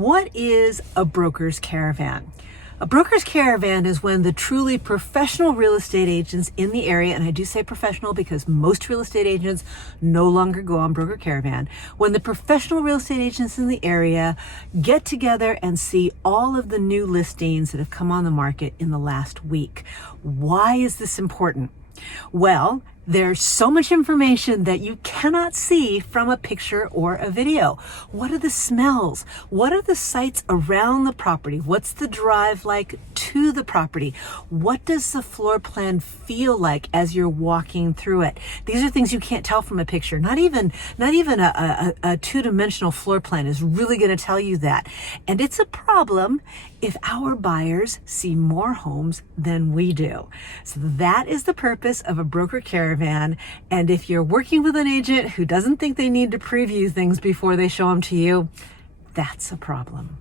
What is a broker's caravan? A broker's caravan is when the truly professional real estate agents in the area, and I do say professional because most real estate agents no longer go on broker caravan, when the professional real estate agents in the area get together and see all of the new listings that have come on the market in the last week. Why is this important? Well, there's so much information that you cannot see from a picture or a video. What are the smells? What are the sights around the property? What's the drive like to the property? What does the floor plan feel like as you're walking through it? These are things you can't tell from a picture. Not even a two-dimensional floor plan is really going to tell you that. And it's a problem if our buyers see more homes than we do. So that is the purpose of a broker caravan. And if you're working with an agent who doesn't think they need to preview things before they show them to you, that's a problem.